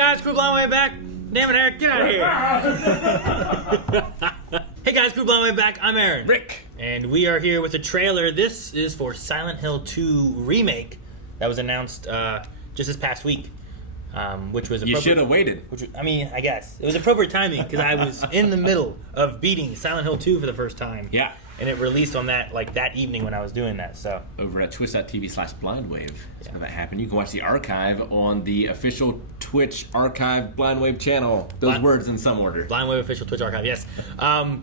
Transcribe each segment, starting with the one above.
guys, Crew Blind Way back. Damn it, Eric, get out of here. Hey guys, Crew Blind Way back. I'm Aaron. Rick. And we are here with a trailer. This is for Silent Hill 2 Remake that was announced just this past week. Which was You should have waited. I guess. It was appropriate timing because I was in the middle of beating Silent Hill 2 for the first time. Yeah. And it released on that evening when I was doing that. So Over at twitch.tv/blindwave. That's how that happened. You can watch the archive on the official Twitch archive Blindwave channel. Those words in some order. Blindwave official Twitch archive, yes.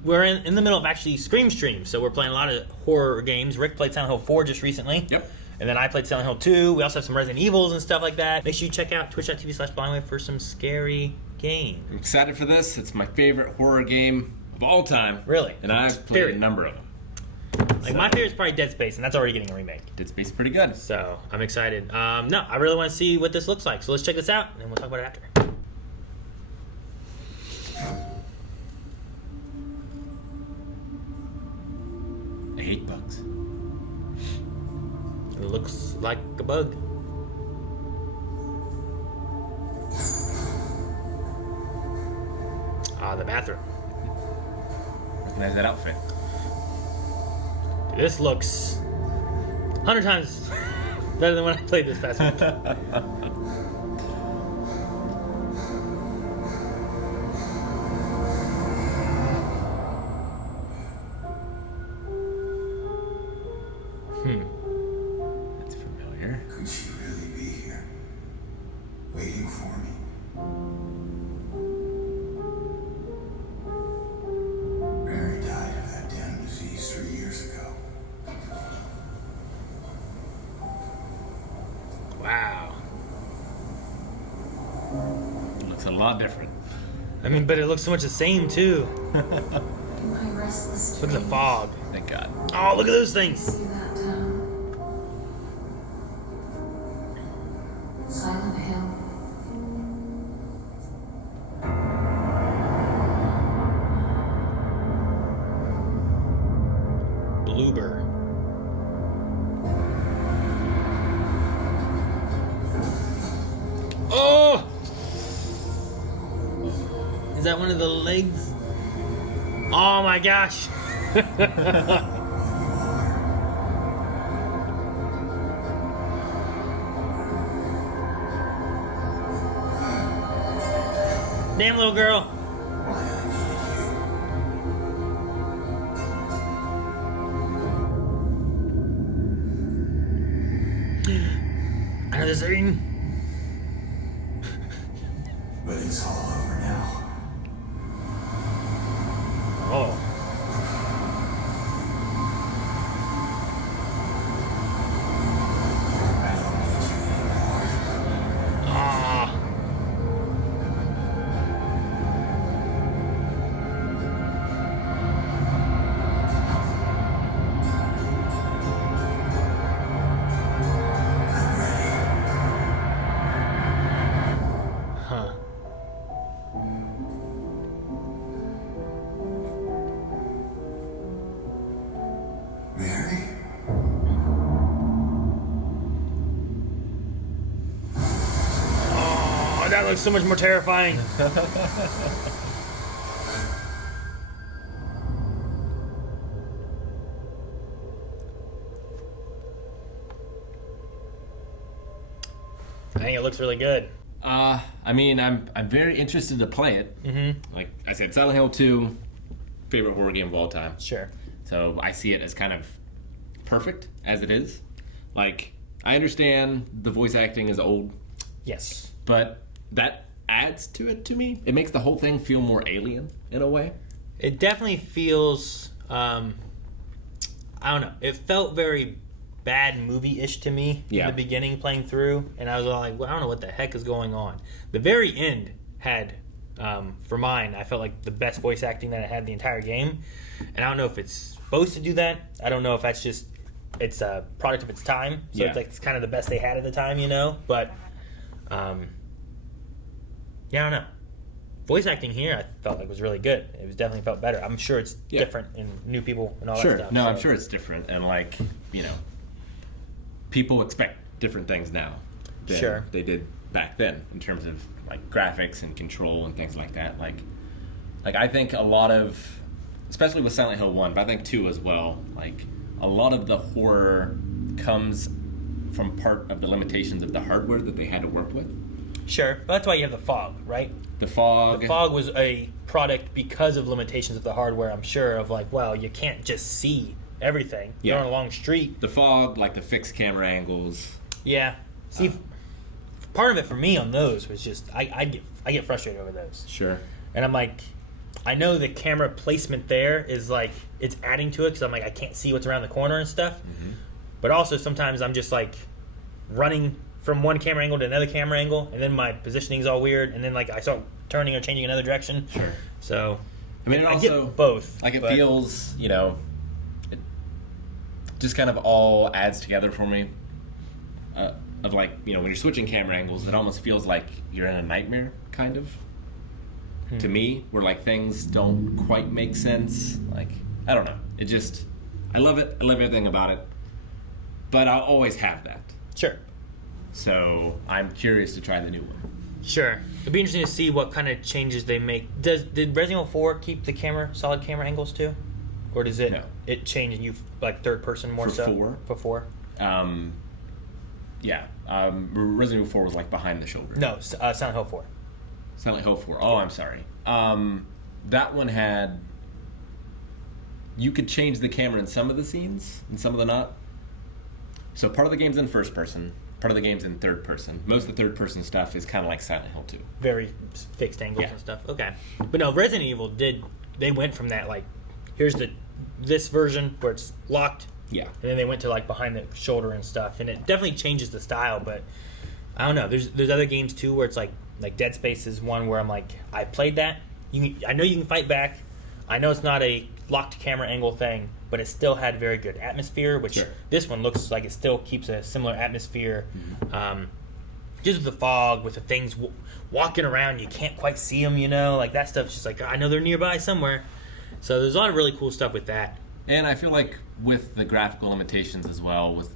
We're in the middle of actually Scream streams, so we're playing a lot of horror games. Rick played Silent Hill 4 just recently. Yep. And then I played Silent Hill 2. We also have some Resident Evils and stuff like that. Make sure you check out twitch.tv/blindwave for some scary games. I'm excited for this. It's my favorite horror game of all time. Really? And I've played a number of them. My favorite is probably Dead Space, and that's already getting a remake. Dead Space is pretty good. So I'm excited. No, I really want to see what this looks like. So let's check this out, and then we'll talk about it after. I hate bugs. It looks like a bug. The bathroom. Recognize that outfit. This looks 100 times better than when I played this past week. That's familiar. Could she really be here? Waiting for me? Mary died of that damn disease 3 years ago. Wow. It looks a lot different. I mean, but it looks so much the same, too. My restless Look at the fog. Thank God. Oh, look at those things. See that town? Silent Hill. Bloober. Oh! Is that one of the legs? Oh my gosh! Damn little girl. Another scene. But it's all over now. Oh. I don't need you anymore. Ah. I'm ready. Huh. Mary? Oh, that looks so much more terrifying. I think it looks really good. I mean, I'm very interested to play it. Mm-hmm. Like I said, Silent Hill 2, favorite horror game of all time. Sure. So I see it as kind of perfect as it is. Like, I understand the voice acting is old, Yes. but that adds to it to me. It makes the whole thing feel more alien in a way. It definitely feels, I don't know, it felt very bad movie-ish to me in Yeah. the beginning playing through, and I was all like, well, I don't know what the heck is going on. The very end had, for mine, I felt like the best voice acting that it had the entire game, and I don't know if it's supposed to do that. I don't know if that's just, it's a product of its time, so Yeah. it's like it's kind of the best they had at the time, you know, but, yeah, I don't know. Voice acting here, I felt like was really good. It was definitely felt better. I'm sure it's different in new people and all Sure. that stuff. No, so. I'm sure it's different, and like, you know, people expect different things now than Sure. they did back then in terms of like graphics and control and things like that. Like I think a lot of, especially with Silent Hill 1, but I think 2 as well, like a lot of the horror comes from part of the limitations of the hardware that they had to work with. Sure, but that's why you have the fog, right? The fog. The fog was a product because of limitations of the hardware, I'm sure, of like, well, you can't just see everything. Yeah. You're on a long street. The fog, like the fixed camera angles. Yeah. See, part of it for me on those was just I get frustrated over those. Sure. And I'm like, I know the camera placement there is like it's adding to it because I'm like I can't see what's around the corner and stuff. Mm-hmm. But also sometimes I'm just like running from one camera angle to another camera angle, and then my positioning's all weird, and then like I start turning or changing another direction. Sure. So I mean, it I also, get both. Like it but- feels, you know, it just kind of all adds together for me. Of like, you know, when you're switching camera angles, it almost feels like you're in a nightmare, kind of. To me, where like things don't quite make sense. Like, I don't know. It just, I love it. I love everything about it. But I'll always have that. Sure. So I'm curious to try the new one. Sure. It'd be interesting to see what kind of changes they make. Did Resident Evil 4 keep the solid camera angles too? Or does it No. it change and you like third person more For so? 4? For 4? Yeah. Resident Evil 4 was like behind the shoulder. No, Silent Hill 4. Silent Hill 4. Oh, I'm sorry. That one had... You could change the camera in some of the scenes, and some of the not. So part of the game's in first person, part of the game's in third person. Most of the third person stuff is kind of like Silent Hill 2. Very fixed angles Yeah. and stuff. Okay. But no, Resident Evil they went from that like here's this version where it's locked. Yeah. And then they went to like behind the shoulder and stuff, and it definitely changes the style. But I don't know. There's other games too where it's like Dead Space is one where I'm like I played that. I know you can fight back. I know it's not a locked camera angle thing, but it still had very good atmosphere. Which Sure. this one looks like it still keeps a similar atmosphere. Mm-hmm. Just with the fog, with the things walking around, you can't quite see them. You know, like that stuff's just like I know they're nearby somewhere. So there's a lot of really cool stuff with that. And I feel like with the graphical limitations as well, with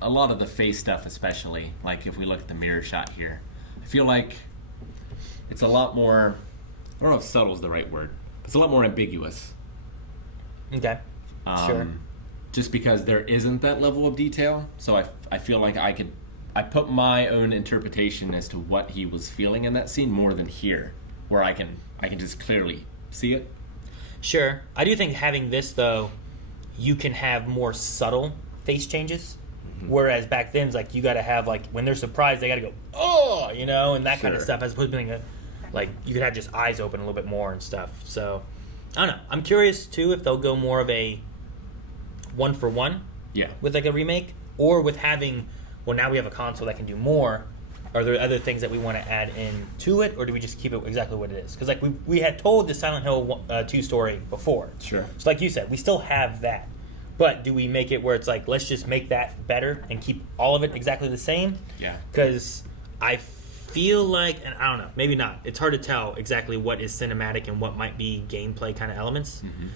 a lot of the face stuff especially, like if we look at the mirror shot here, I feel like it's a lot more, I don't know if subtle is the right word, it's a lot more ambiguous. Okay. Sure. Just because there isn't that level of detail, so I feel like I put my own interpretation as to what he was feeling in that scene more than here, where I can just clearly see it. Sure. I do think having this, though, you can have more subtle face changes. Mm-hmm. Whereas back then, it's like you got to have, like, when they're surprised, they got to go, oh, you know, and that kind of Sure. stuff, as opposed to being like, you could have just eyes open a little bit more and stuff. So, I don't know. I'm curious, too, if they'll go more of a one-for-one Yeah. with, like, a remake, or with having, well, now we have a console that can do more. Are there other things that we want to add in to it, or do we just keep it exactly what it is? Because like we had told the Silent Hill 2 story before. Sure. So like you said, we still have that. But do we make it where it's like, let's just make that better and keep all of it exactly the same? Yeah. Because I feel like, and I don't know, maybe not. It's hard to tell exactly what is cinematic and what might be gameplay kind of elements. Mm-hmm.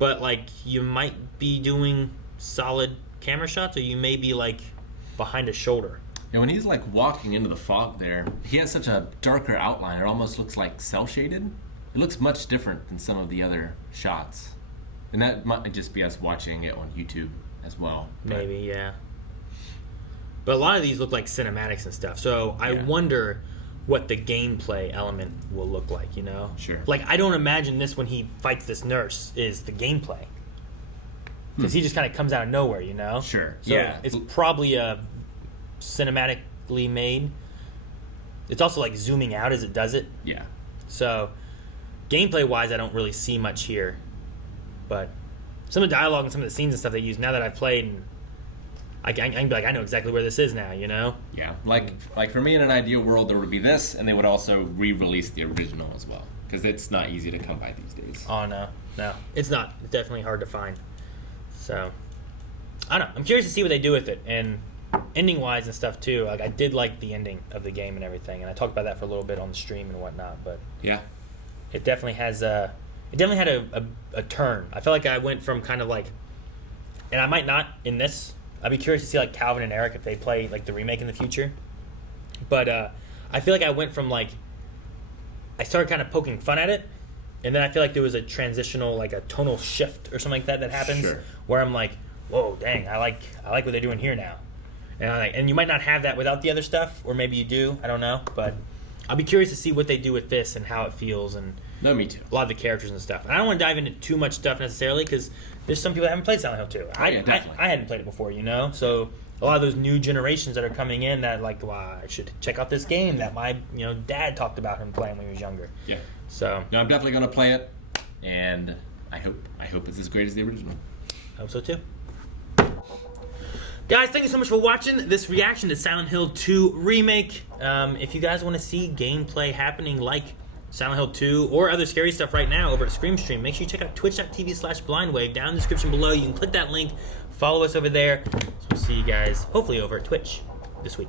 But like you might be doing solid camera shots, or you may be like behind a shoulder. And when he's like walking into the fog there, he has such a darker outline. It almost looks like cel shaded. It looks much different than some of the other shots. And that might just be us watching it on YouTube as well. But Maybe, yeah. But a lot of these look like cinematics and stuff. So I Yeah. wonder what the gameplay element will look like, you know? Sure. Like, I don't imagine this when he fights this nurse is the gameplay. Because he just kind of comes out of nowhere, you know? Sure, So yeah. it's probably a cinematically made. It's also like zooming out as it does it. Yeah. So gameplay wise, I don't really see much here. But some of the dialogue and some of the scenes and stuff they use, now that I've played, and I can be like, I know exactly where this is now, you know? Yeah. Like for me, in an ideal world, there would be this, and they would also re-release the original as well. Because it's not easy to come by these days. Oh, no. It's not. It's definitely hard to find. So, I don't know. I'm curious to see what they do with it. And ending-wise and stuff, too, like I did like the ending of the game and everything. And I talked about that for a little bit on the stream and whatnot. But Yeah. it definitely has a... It definitely had a turn. I felt like I went from kind of like... And I might not in this. I'd be curious to see like Calvin and Eric if they play like the remake in the future. But I feel like I went from like I started kind of poking fun at it, and then I feel like there was a transitional, like a tonal shift or something like that happens, Sure. where I'm like, whoa, dang, I like what they're doing here now, and you might not have that without the other stuff, or maybe you do, I don't know, but I'll be curious to see what they do with this and how it feels, and No, me too. a lot of the characters and stuff. And I don't want to dive into too much stuff necessarily because there's some people that haven't played Silent Hill 2. yeah, definitely. I hadn't played it before, so a lot of those new generations that are coming in that like, well, I should check out this game that my dad talked about him playing when he was younger. Yeah. So No, I'm definitely going to play it, and I hope it's as great as the original. I hope so too. Guys, thank you so much for watching this reaction to Silent Hill 2 Remake. If you guys want to see gameplay happening like Silent Hill 2 or other scary stuff right now over at ScreamStream, make sure you check out twitch.tv/blindwave down in the description below. You can click that link, follow us over there. So we'll see you guys hopefully over at Twitch this week.